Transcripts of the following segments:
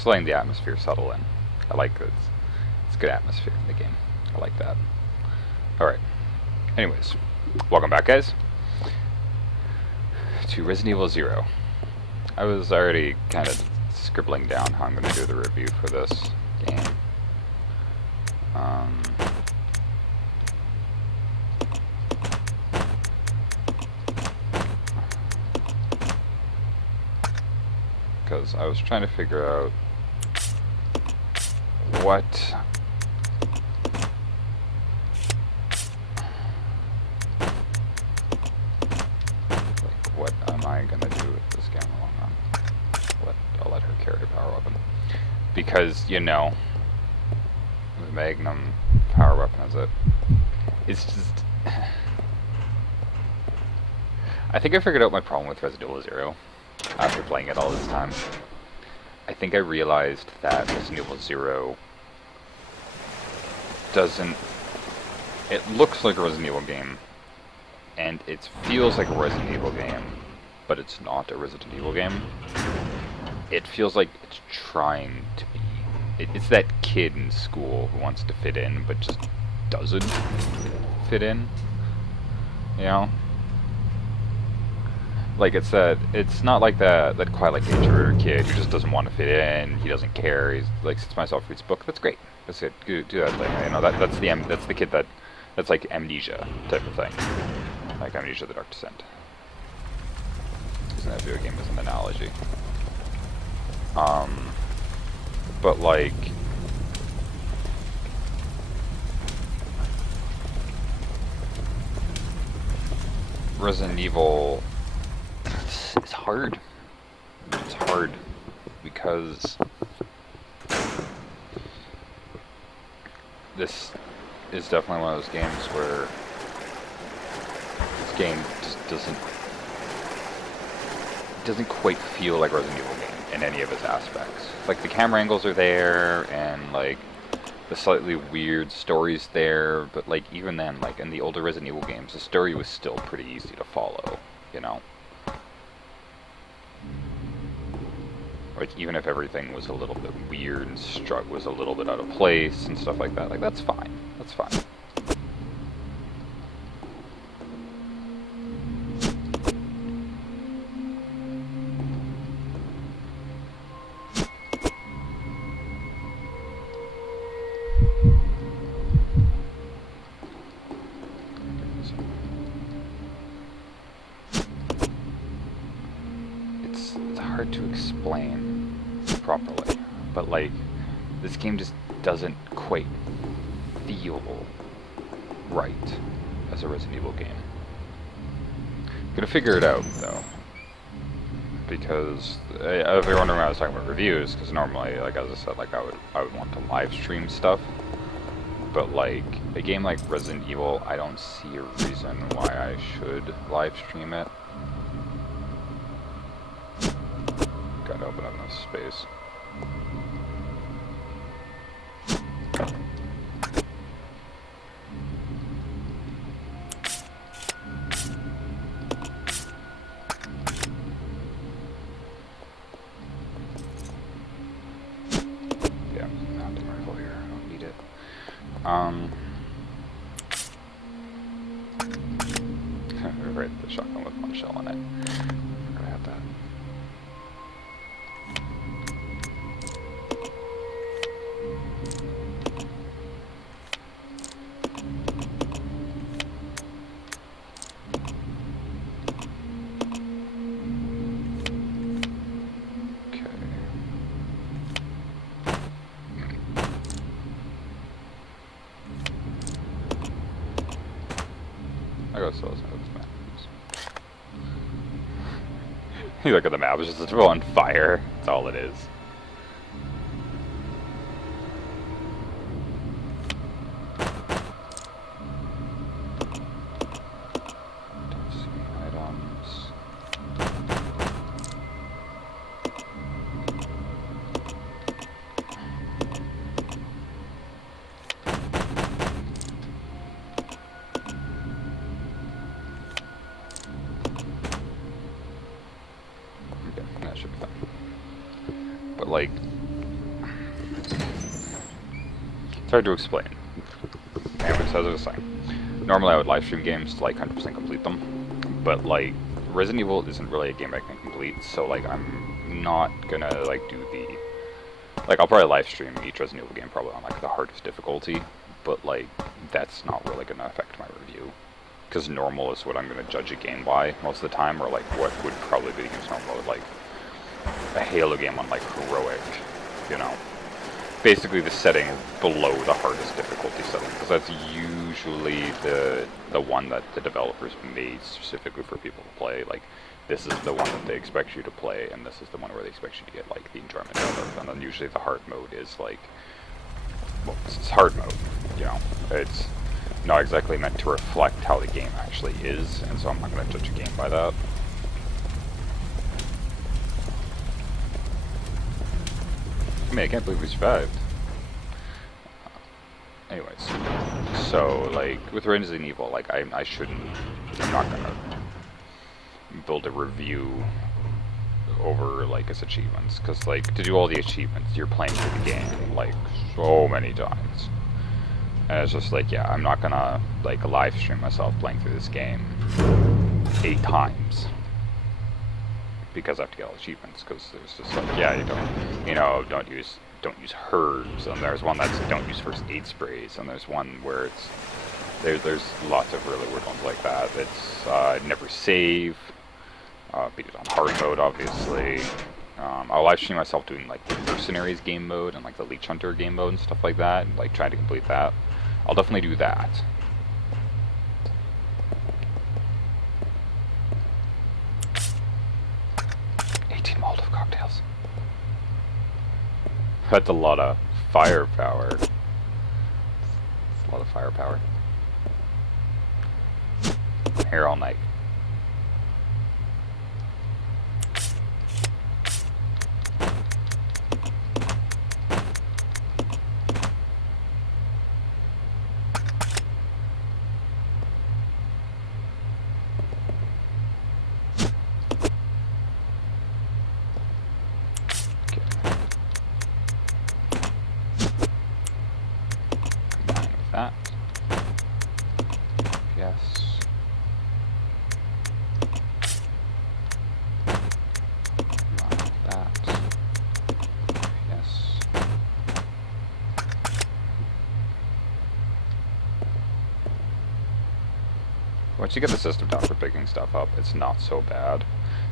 Just letting the atmosphere settle in. I like this. It's good atmosphere in the game. I like that. Alright. Anyways, welcome back, guys, to Resident Evil 0. I was already kind of scribbling down how I'm going to do the review for this game. Because I was trying to figure out what am I gonna do with this game along on? I'll let her carry a power weapon. Because, you know, the Magnum power weapon is it's just I think I figured out my problem with Resident Evil 0 after playing it all this time. I think I realized that Resident Evil 0 doesn't... It looks like a Resident Evil game, and it feels like a Resident Evil game, but it's not a Resident Evil game. It feels like it's trying to be. It's that kid in school who wants to fit in, but just doesn't fit in. You know? Like, it's not like that quiet, like, introvert kid who just doesn't want to fit in, he doesn't care, he's like, sits by himself, reads a book. That's great. That's it. Do that thing. You know, that's the kid that's like Amnesia type of thing. Like Amnesia: The Dark Descent. Using that video game as an analogy. But like, Resident Evil, it's hard. It's hard because this is definitely one of those games where this game just doesn't quite feel like Resident Evil game in any of its aspects. Like, the camera angles are there, and like the slightly weird story's there, but like even then, like in the older Resident Evil games, the story was still pretty easy to follow, you know? Like, even if everything was a little bit weird and was a little bit out of place and stuff like that, like, that's fine. That's fine. It's hard to explain properly, but like, this game just doesn't quite feel right as a Resident Evil game. I'm gonna figure it out though, because if you're wondering why I was talking about reviews, because normally, like, as I said, like, I would want to live stream stuff, but like a game like Resident Evil, I don't see a reason why I should live stream it. Gotta open up enough space. Yeah, hunting rifle here. I don't need it. Right, the shotgun with one shell in it. Forgot I had that. I go slow as this map. You look at the map, it's just on fire. That's all it is. Don't see items. That should be fine. But like, It's hard to explain. Anyways, as I was saying, normally I would live stream games to like 100% complete them, but like Resident Evil isn't really a game I can complete, so like I'm not gonna like do the I'll probably live stream each Resident Evil game probably on like the hardest difficulty, but like that's not really gonna affect my review, because normal is what I'm gonna judge a game by most of the time, or like what would probably be against normal, like a Halo game on like heroic, you know. Basically the setting below the hardest difficulty setting, because that's usually the one that the developers made specifically for people to play. Like, this is the one that they expect you to play, and this is the one where they expect you to get like the enjoyment out of. And then usually the hard mode is like, well, it's hard mode, you know. It's not exactly meant to reflect how the game actually is, and so I'm not going to judge a game by that. I mean, I can't believe we survived. Anyways, so like with Resident Evil, like I'm not gonna build a review over like its achievements, because like to do all the achievements, you're playing through the game like so many times, and it's just like, yeah, I'm not gonna like live stream myself playing through this game 8 times. Because I have to get all achievements, because there's just like, yeah, don't use herbs, and there's one that's don't use first aid sprays, and there's one where it's there's lots of really weird ones like that. It's never save, beat it on hard mode, obviously. I'll live stream myself doing like the Mercenaries game mode and like the Leech Hunter game mode and stuff like that, and like trying to complete that. I'll definitely do that. Molotov cocktails. That's a lot of firepower. It's a lot of firepower. I'm here all night. That. Yes. Like that. Yes. Once you get the system down for picking stuff up, it's not so bad.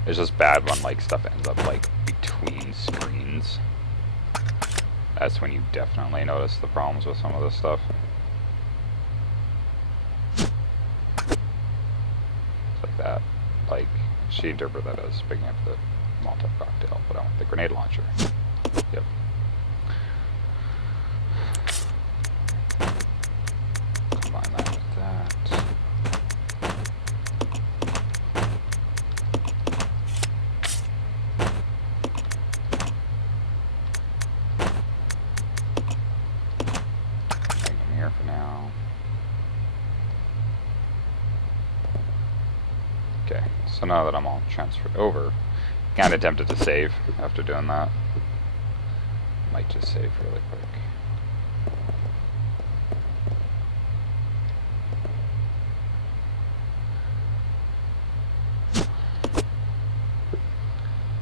It's just bad when like stuff ends up like between screens. That's when you definitely notice the problems with some of this stuff. That, like, she interpreted that as picking up the Molotov cocktail, but I want the grenade launcher. Yep. Combine that with that. Hang them here for now. Okay, so now that I'm all transferred over, kind of tempted to save after doing that. Might just save really quick.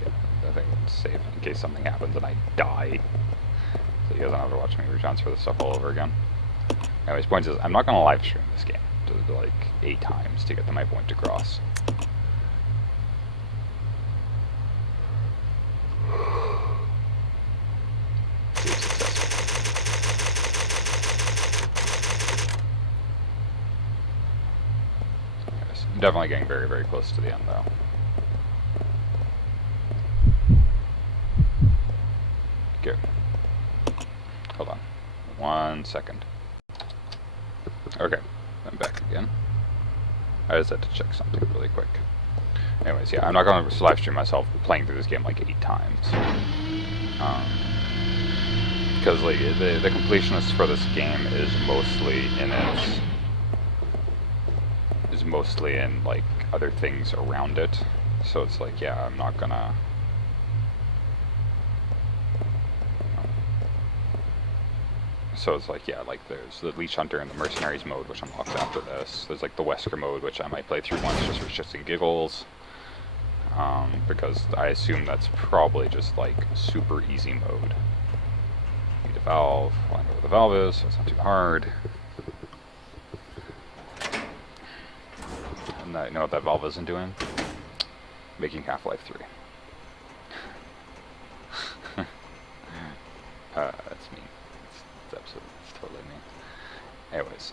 Yeah, I think it's save in case something happens and I die. So you guys don't have to watch me retransfer this stuff all over again. Anyways, point is, I'm not going to live stream this game to like 8 times to get to my point across. I'm definitely getting very, very close to the end, though. Good. Hold on. 1 second. Okay, I'm back again. I just had to check something really quick. Anyways, yeah, I'm not going to live stream myself playing through this game like 8 times. Because like the completionist for this game is mostly in like other things around it. So it's like, yeah, I'm not gonna. So it's like, yeah, like there's the Leech Hunter and the Mercenaries mode, which unlocks after this. There's like the Wesker mode, which I might play through once just for shits and giggles. Because I assume that's probably just like super easy mode. Need a valve. Well, I know where the valve is, so it's not too hard. And I know what that valve isn't doing. Making Half-Life 3. That's mean. It's absolutely, it's totally mean. Anyways,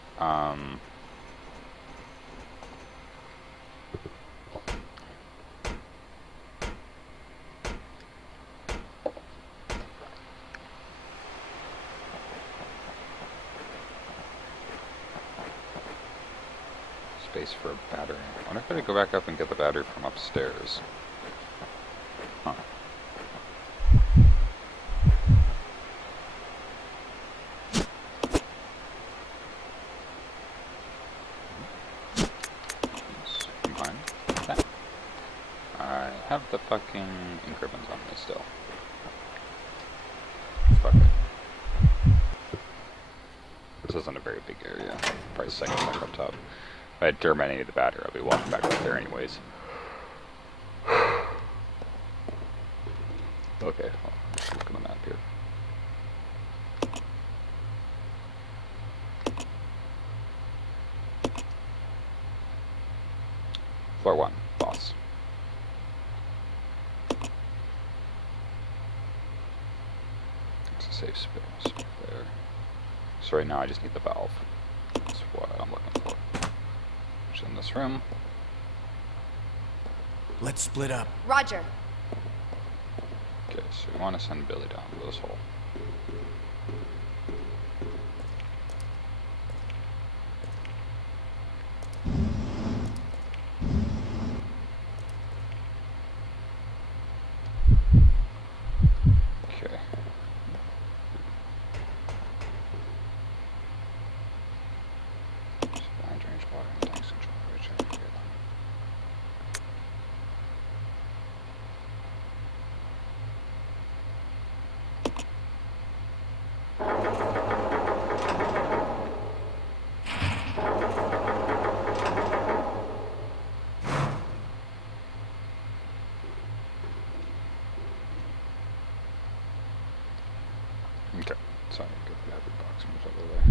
space for a battery. I wonder if I could go back up and get the battery from upstairs. Huh. Combine that. I have the fucking ink ribbons on me still. Fuck it. This isn't a very big area. Probably second back up top. If I had terminated the battery, I'll be walking back up there anyways. Okay, well, let's look at the map here. Floor 1, boss. It's a safe space there. So right now I just need the valve. That's what I'm looking for. Which is in this room. Let's split up. Roger. Okay, so we want to send Billy down to this hole. Okay. Supply drainage water and tanks control. Which I forget. Okay, sorry, get the battery box moved out of the way.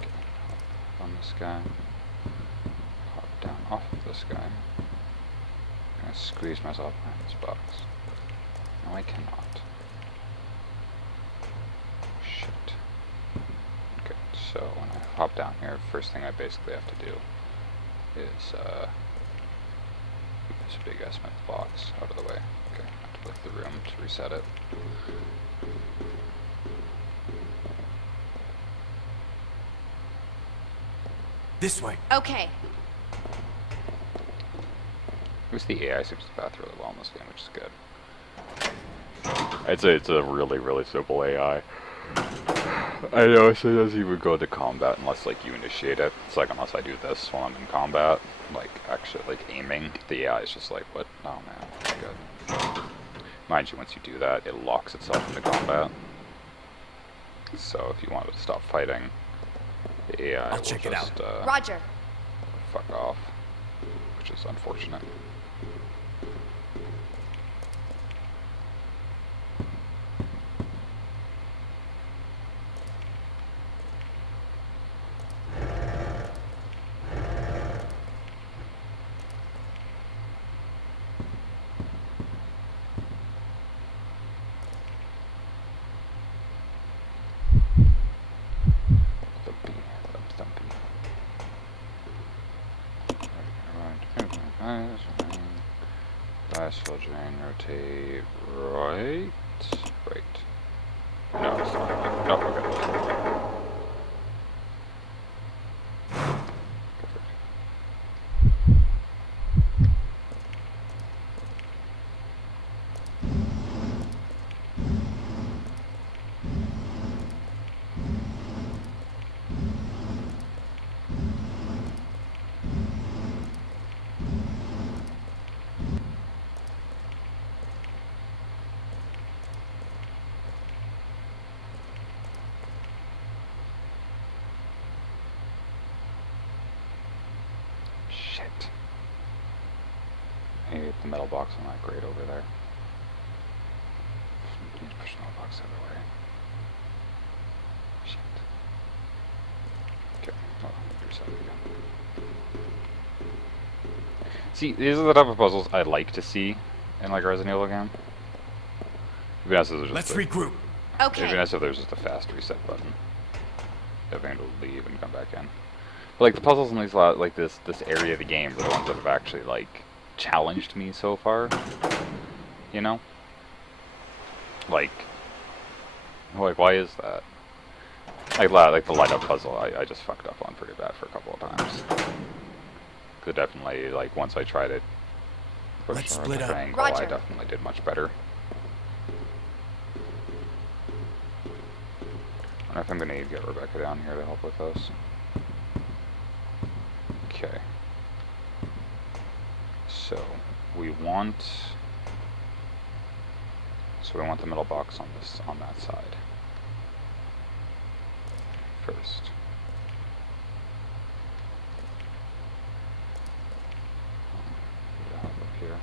Okay, hop on this guy. Hop down off of this guy. I'm gonna squeeze myself behind this box. No, I cannot. Shit. Okay, so when I hop down here, first thing I basically have to do is, move this big ass box out of the way. Okay, I have to click the room to reset it. This way. Okay. At least the AI seems to path really well in this game, which is good. I'd say it's a really, really simple AI. I know, so it doesn't even go into combat unless, like, you initiate it. It's like, unless I do this while I'm in combat, like, actually, like, aiming, the AI is just like, what? Oh, man, that's good. Mind you, once you do that, it locks itself into combat. So if you want to stop fighting, the AI I'll will check just, it out. Roger. fuck off, which is unfortunate. Thumpy, thumpy. Dice will drain, rotate, right? Right. No, it's not. No, okay, that's right. Perfect. Shit. I hate the metal box on that grate over there. Need to push the metal box the other way. Shit. Okay, oh, do something again. See, these are the type of puzzles I like to see in like a Resident Evil game. It'd be nice if there's Let's just regroup. It'd be Okay. nice if there's just a fast reset button. If I to leave and come back in. But like the puzzles in these like this area of the game are the ones that have actually like challenged me so far. You know? Like why is that? Like the light up puzzle I just fucked up on pretty bad for a couple of times. Could definitely like once I tried it push Let's around split the up. triangle, I Roger. definitely did much better. I wonder if I'm gonna need to get Rebecca down here to help with this. Okay. So we want the middle box on that side first. Up here.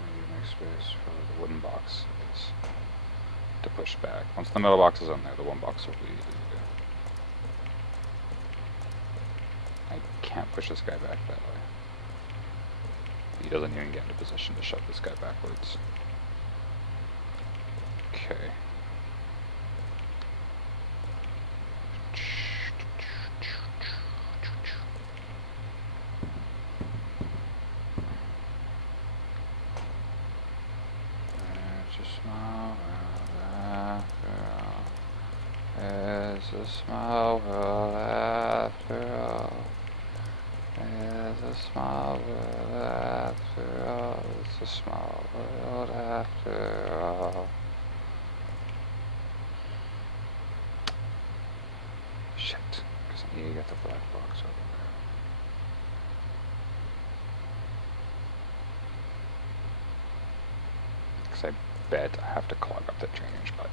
Maybe make space for the wooden box to push back. Once the metal box is on there, the wooden box will be easy to do. I can't push this guy back that way. He doesn't even get into position to shove this guy backwards. Okay. Just smile there's a smile world after all. There's a small world after all. It's a small world after all. Shit, because I need to get the black box over there. Because I bet I have to clog up that drainage pipe.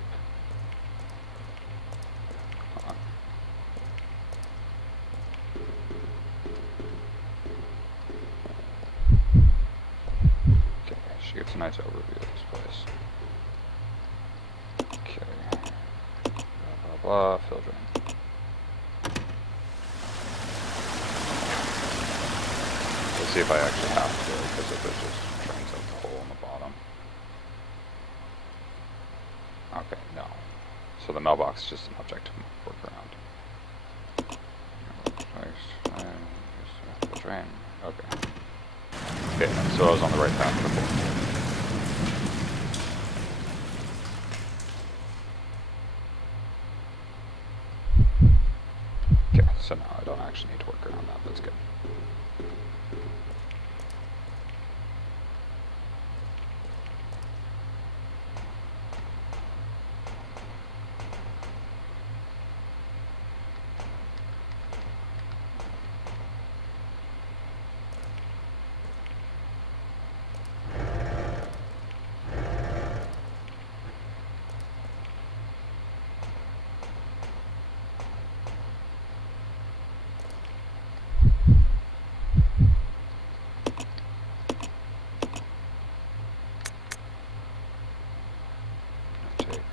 Hold on. Okay, she gets a nice overview of this place. Okay. Blah, blah, blah, fill drain. Let's see if I actually have to, because if it just drains out the hole in the bottom. Okay, no. So the mailbox is just an object to work around. Drain. Okay. Okay, so I was on the right path before. Okay, so now I don't actually need to work around that. That's good.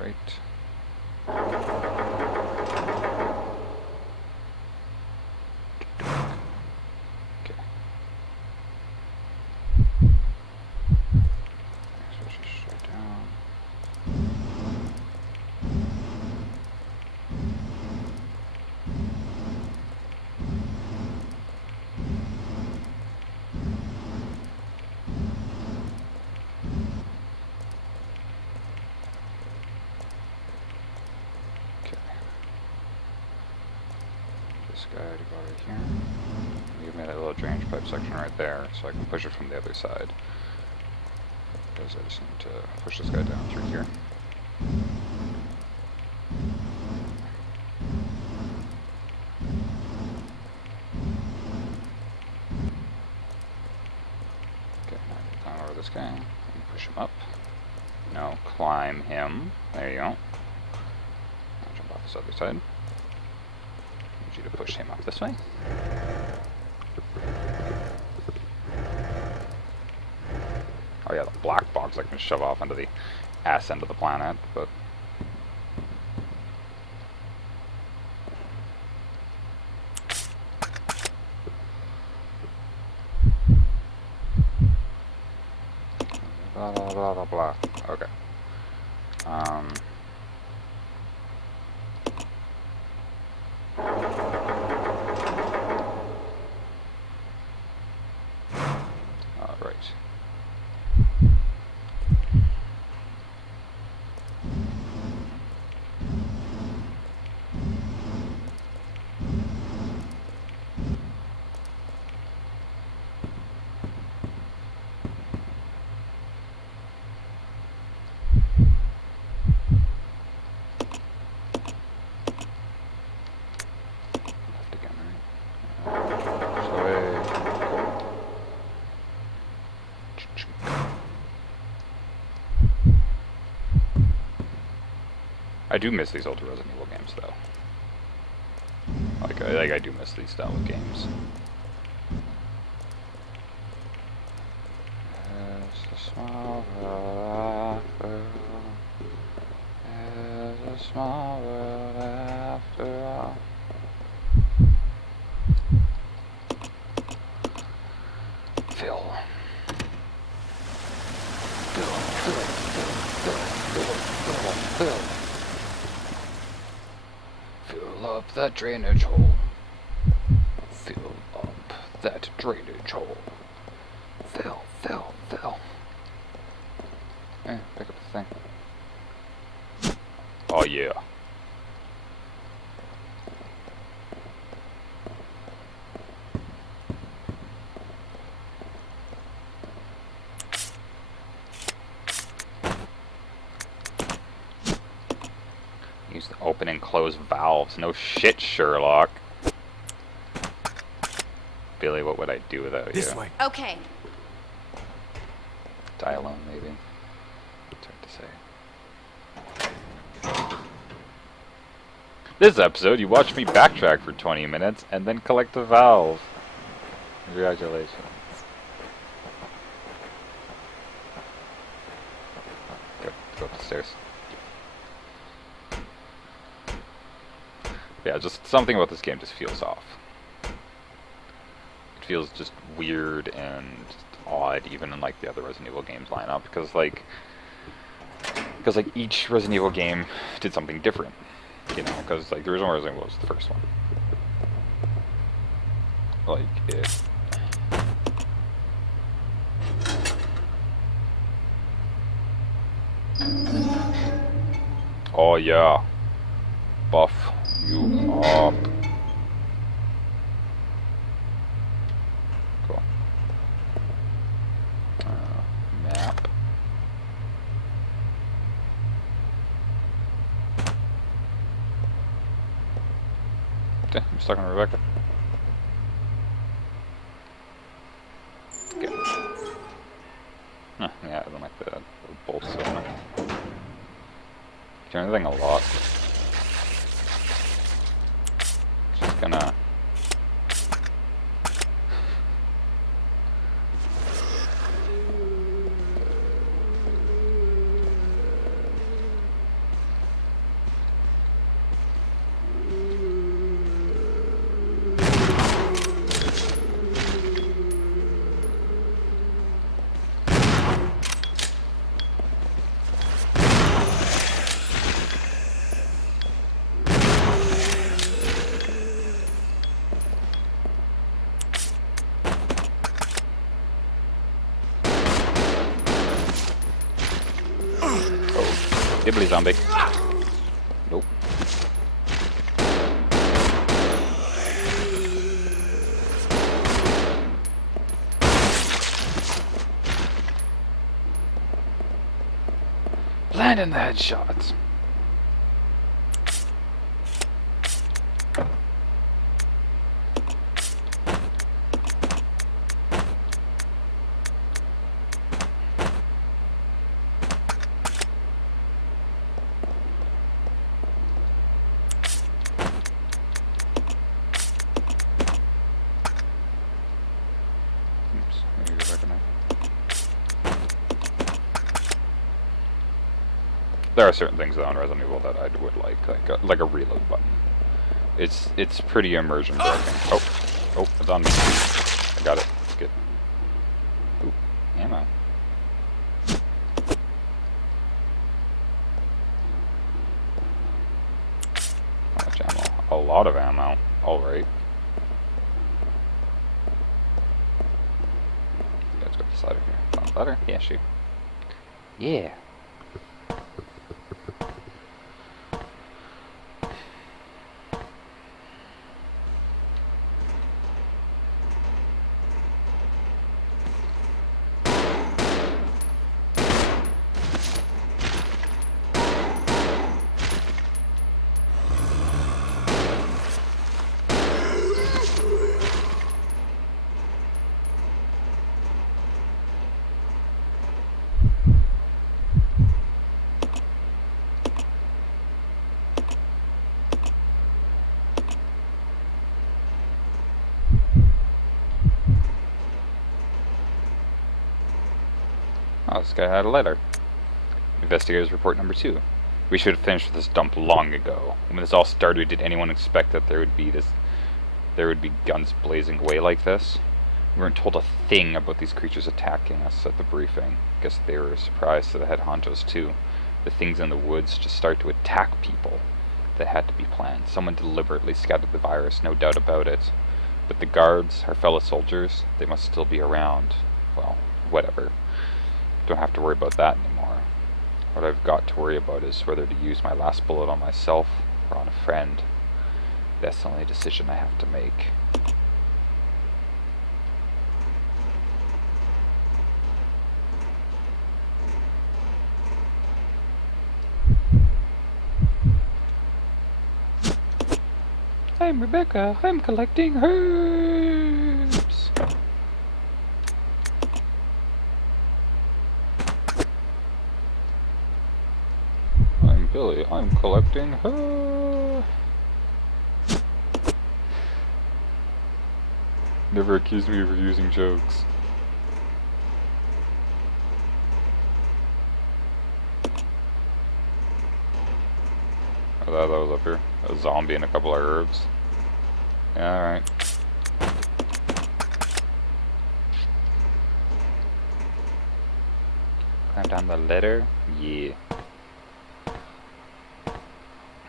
Right. Okay. Switch it straight down. This guy to go right here. Give me that little drainage pipe section right there, so I can push it from the other side. Because I just need to push this guy down through here. Okay, now I can climb over this guy and push him up. No, climb him. There you go. Now jump off this other side. you to push him up this way. Oh yeah, the black box I can shove off into the ass end of the planet, but... Blah, blah, blah, blah, blah. Okay. Alright. Left again, right? This way. Cool. I do miss these older Resident Evil games, though. Like I do miss these style of games. As a small world after all. As a small world after all. Phil. Fill up that drainage hole. Fill up that drainage hole. Fill. Pick up the thing. Oh yeah. Use the open and close valves. No shit, Sherlock. Billy, what would I do without you? This way. Okay. Die alone, maybe. It's hard to say. This episode, you watch me backtrack for 20 minutes and then collect the valve. Congratulations. Go up the stairs. Yeah, just something about this game just feels off. It feels just weird and just odd, even in like the other Resident Evil games lineup, because like each Resident Evil game did something different, you know, because like the original Resident Evil was the first one. Like it. Oh yeah, buff you up. Cool. Map. Okay, I'm stuck on Rebecca. Okay. Huh, yeah, I don't like the bolts on it. Turn the thing a lot. Just gonna... Ghibli zombie. Nope. Landing the headshots. there are certain things though in Resident Evil that I would like a reload button. It's pretty immersion breaking. Oh, it's on me. I got it. Good. Ooh, ammo. How much ammo? A lot of ammo. Alright. Let's go to the side of here. Found ladder? Yeah, shoot. Yeah. Oh, this guy had a letter. Investigators report number 2. We should have finished with this dump long ago. When this all started, did anyone expect that there would be guns blazing away like this? We weren't told a thing about these creatures attacking us at the briefing. Guess they were a surprise to the head honchos too. The things in the woods just start to attack people. That had to be planned. Someone deliberately scattered the virus, no doubt about it. But the guards, our fellow soldiers, they must still be around. Well, whatever. Don't have to worry about that anymore. What I've got to worry about is whether to use my last bullet on myself or on a friend. That's the only decision I have to make. I'm Rebecca. I'm collecting herbs. I'm Billy. I'm collecting herbs. Never accuse me of using jokes. Oh, that was up here. A zombie and a couple of herbs. Yeah, alright. Climb down the ladder? Yeah.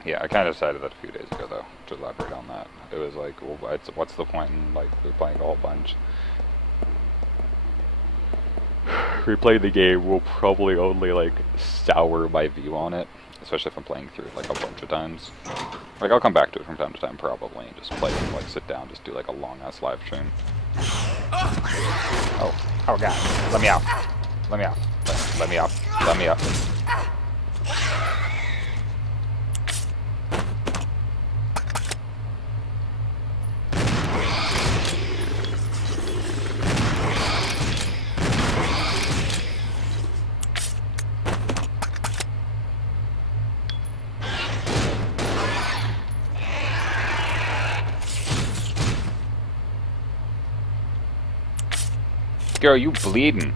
Yeah, I kind of decided that a few days ago, though, to elaborate on that. It was like, well, what's the point in, like, we're playing a whole bunch. Replay the game will probably only, like, sour my view on it. Especially if I'm playing through it, like, a bunch of times. Like, I'll come back to it from time to time, probably, and just play it, like, sit down, just do, like, a long-ass live stream. Oh god, let me out. Let me out. Let me out. Let me out. Girl, you bleeding.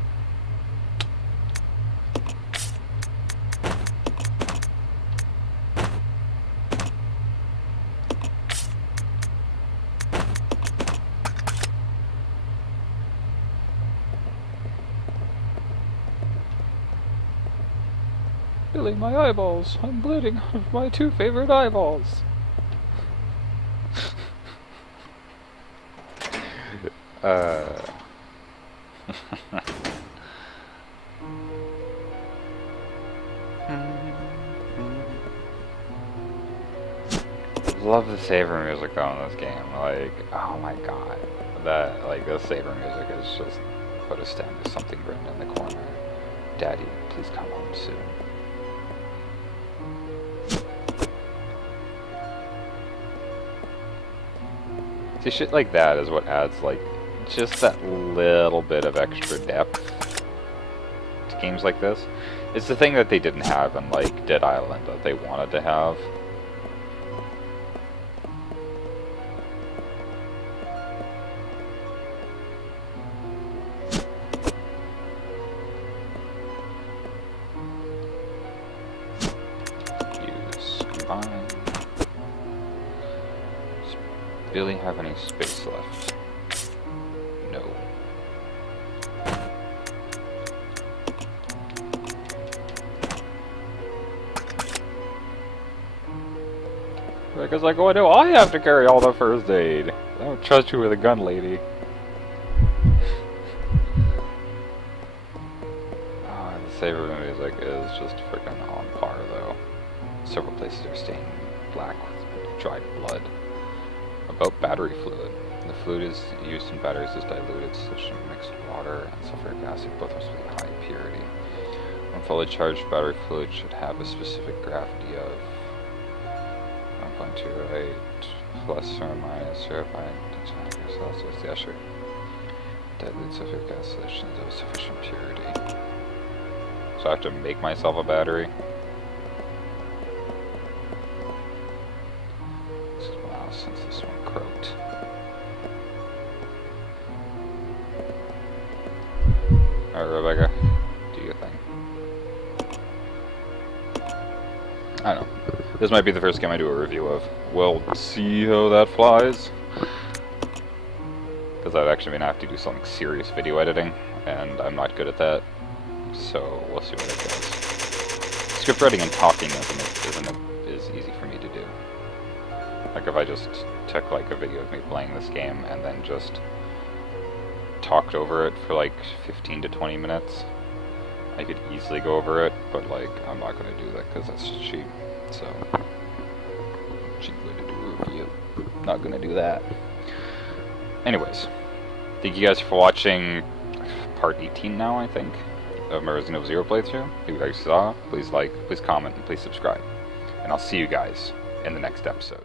Billy, my eyeballs. I'm bleeding out of my 2 favorite eyeballs. Love the saber music though in this game. Like, oh my god. That, like, the saber music is just put a stem. There's something written in the corner. Daddy, please come home soon. See, shit like that is what adds, like, just that little bit of extra depth to games like this. It's the thing that they didn't have in, like, Dead Island that they wanted to have. fine. Does Billy have any space left? No. Because like, what do I have to carry all the first aid? I don't trust you with a gun, lady. The save room music is just freaking on par, though. Several places are stained black with dried blood. About battery fluid. The fluid is used in batteries as diluted solution mixed water and sulfuric acid, both must be high purity. When fully charged, battery fluid should have a specific gravity of 1.28 plus or minus 0.2 Celsius. Yeah, sure. Dilute sulfuric acid solutions of sufficient purity. So I have to make myself a battery. This is wow, since this one croaked. Alright, Rebecca, do your thing. I don't know. This might be the first game I do a review of. We'll see how that flies. Because I've actually been have to do some serious video editing, and I'm not good at that. So we'll see what it does. Script writing and talking is easy for me to do. Like if I just took like a video of me playing this game and then just talked over it for like 15 to 20 minutes, I could easily go over it, but like I'm not going to do that because that's cheap. So cheap way to do a review. Not going to do that. Anyways, thank you guys for watching part 18 now, I think, of my Resident Evil 0 playthrough. If you guys saw, please like, please comment, and please subscribe. And I'll see you guys in the next episode.